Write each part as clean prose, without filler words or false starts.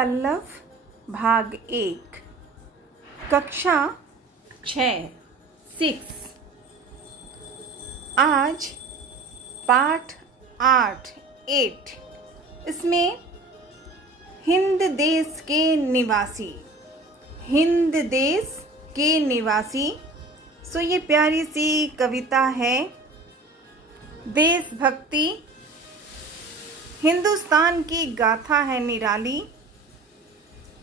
पल्लव भाग 1 कक्षा 6 आज पाठ 8 इसमें हिंद देश के निवासी सो ये प्यारी सी कविता है। देशभक्ति हिंदुस्तान की गाथा है निराली।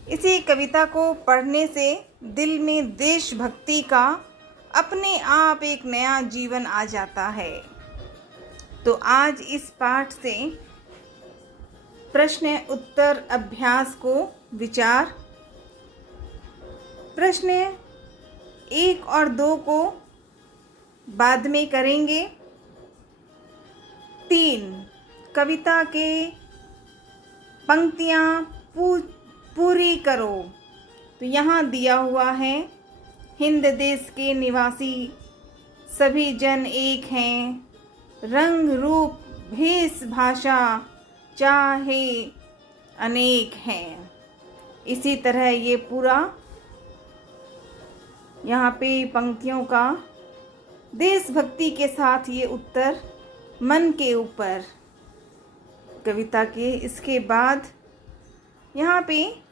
इसी कविता को पढ़ने से दिल में देशभक्ति का अपने आप एक नया जीवन आ जाता है। तो आज इस पाठ से प्रश्न उत्तर अभ्यास को विचार, प्रश्न 1 और 2 को बाद में करेंगे। 3 कविता के पंक्तियाँ पूरी करो। तो यहाँ दिया हुआ है, हिंद देश के निवासी सभी जन एक हैं, रंग रूप भेष भाषा चाहे अनेक हैं। इसी तरह ये पूरा यहाँ पे पंक्तियों का देशभक्ति के साथ ये उत्तर मन के ऊपर कविता के। इसके बाद यहाँ पे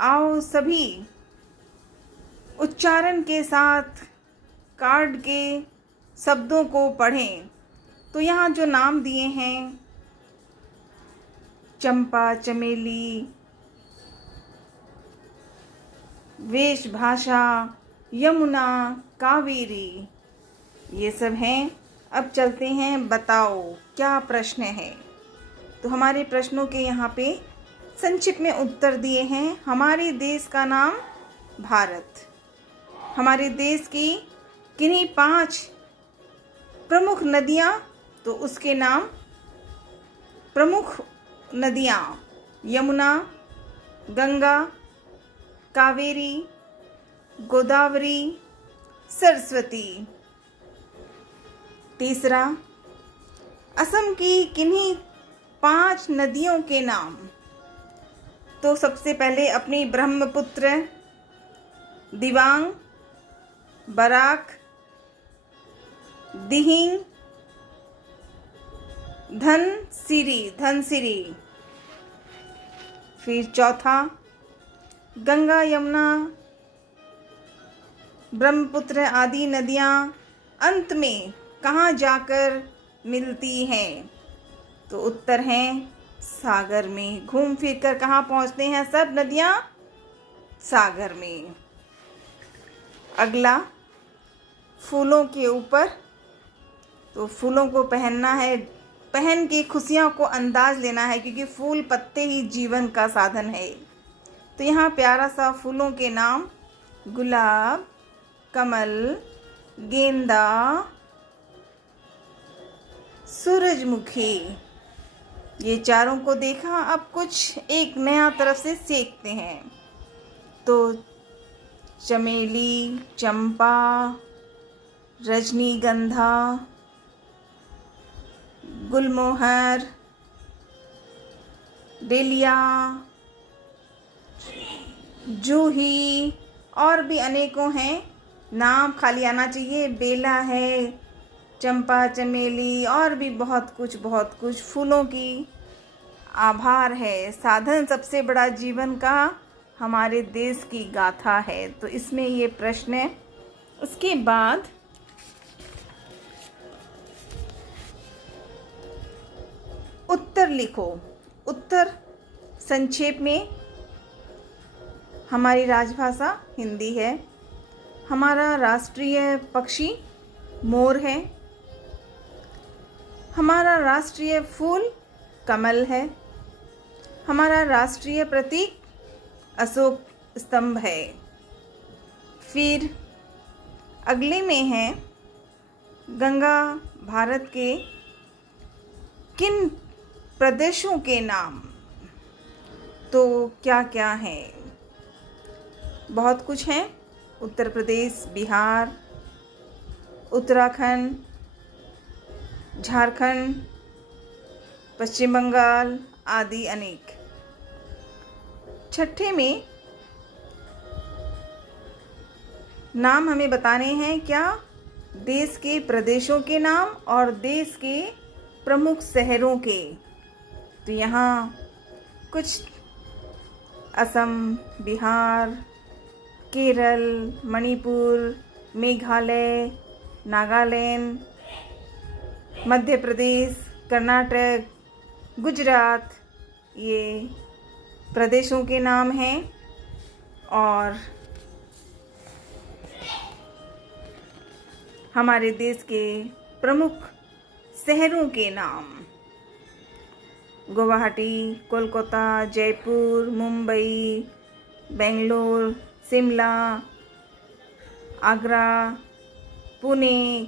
आओ सभी उच्चारण के साथ कार्ड के शब्दों को पढ़ें। तो यहाँ जो नाम दिए हैं, चंपा, चमेली, वेशभाषा, यमुना, कावेरी, ये सब हैं। अब चलते हैं, बताओ क्या प्रश्न है। तो हमारे प्रश्नों के यहाँ पे संक्षिप्त में उत्तर दिए हैं। हमारे देश का नाम भारत। हमारे देश की किन्हीं 5 प्रमुख नदियाँ, तो उसके नाम प्रमुख नदियाँ यमुना, गंगा, कावेरी, गोदावरी, सरस्वती। तीसरा, असम की किन्हीं 5 नदियों के नाम। तो सबसे पहले अपनी ब्रह्मपुत्र, दिबांग, बराक, दिहिंग, धनसिरी। फिर चौथा, गंगा, यमुना, ब्रह्मपुत्र आदि नदियाँ अंत में कहाँ जाकर मिलती हैं। तो उत्तर हैं सागर में। घूम फिर कर कहाँ पहुँचते हैं सब नदियाँ? सागर में। अगला, फूलों के ऊपर। तो फूलों को पहनना है, पहन के खुशियों को अंदाज लेना है, क्योंकि फूल पत्ते ही जीवन का साधन है। तो यहाँ प्यारा सा फूलों के नाम, गुलाब, कमल, गेंदा, सूरजमुखी, ये चारों को देखा। अब कुछ एक नया तरफ से सीखते हैं। तो चमेली, चंपा, रजनीगंधा, गुलमोहर, डेलिया, जूही और भी अनेकों हैं। नाम खाली आना चाहिए। बेला है, चंपा, चमेली और भी बहुत कुछ फूलों की आभार है। साधन सबसे बड़ा जीवन का हमारे देश की गाथा है। तो इसमें ये प्रश्न है। उसके बाद उत्तर लिखो। उत्तर संक्षेप में, हमारी राजभाषा हिंदी है। हमारा राष्ट्रीय पक्षी मोर है। हमारा राष्ट्रीय फूल कमल है। हमारा राष्ट्रीय प्रतीक अशोक स्तंभ है। फिर अगले में है, गंगा भारत के किन प्रदेशों के नाम। तो क्या क्या हैं? बहुत कुछ हैं। उत्तर प्रदेश, बिहार, उत्तराखंड, झारखंड, पश्चिम बंगाल आदि अनेक। छठे में नाम हमें बताने हैं क्या? देश के प्रदेशों के नाम और देश के प्रमुख शहरों के। तो यहाँ कुछ असम, बिहार, केरल, मणिपुर, मेघालय, नागालैंड, मध्य प्रदेश, कर्नाटक, गुजरात, ये प्रदेशों के नाम हैं। और हमारे देश के प्रमुख शहरों के नाम: गुवाहाटी, कोलकाता, जयपुर, मुंबई, बेंगलोर, शिमला, आगरा, पुणे,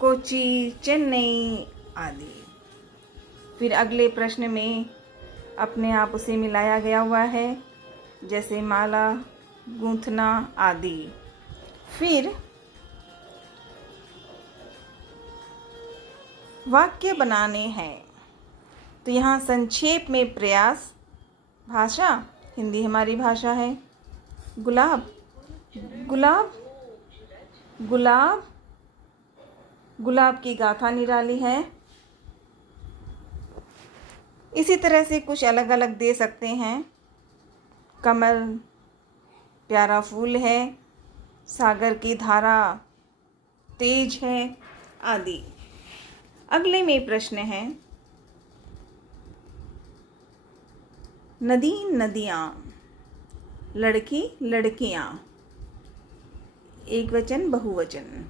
कोच्चि, चेन्नई आदि। फिर अगले प्रश्न में अपने आप उसे मिलाया गया हुआ है, जैसे माला, गूंथना आदि। फिर वाक्य बनाने हैं। तो यहाँ संक्षेप में प्रयास। भाषा, हिंदी हमारी भाषा है। गुलाब, गुलाब, गुलाब, गुलाब की गाथा निराली है। इसी तरह से कुछ अलग अलग दे सकते हैं। कमल प्यारा फूल है, सागर की धारा तेज है आदि। अगले में प्रश्न है, नदी नदियाँ, लड़की लड़कियाँ, एक वचन बहुवचन,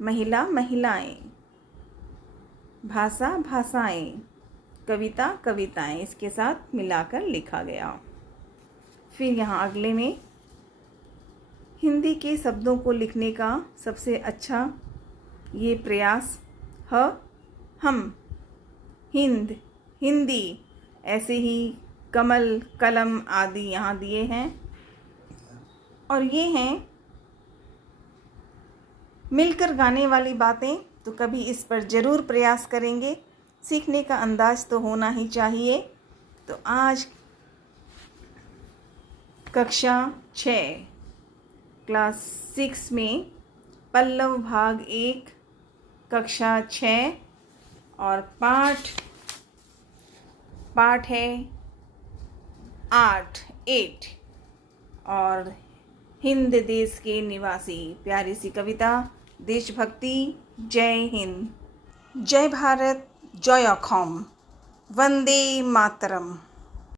महिला महिलाएं, भाषा भाषाएं, कविता कविताएं, इसके साथ मिलाकर लिखा गया। फिर यहाँ अगले में हिंदी के शब्दों को लिखने का सबसे अच्छा ये प्रयास। ह, हम, हिंद, हिंदी, ऐसे ही कमल, कलम आदि यहाँ दिए हैं। और ये हैं मिलकर गाने वाली बातें। तो कभी इस पर ज़रूर प्रयास करेंगे। सीखने का अंदाज तो होना ही चाहिए। तो आज कक्षा 6 क्लास 6 में पल्लव भाग 1 कक्षा 6 और पाठ है 8 और हिंद देश के निवासी, प्यारी सी कविता, देशभक्ति। जय हिंद, जय भारत, जय अखम, वंदे मातरम।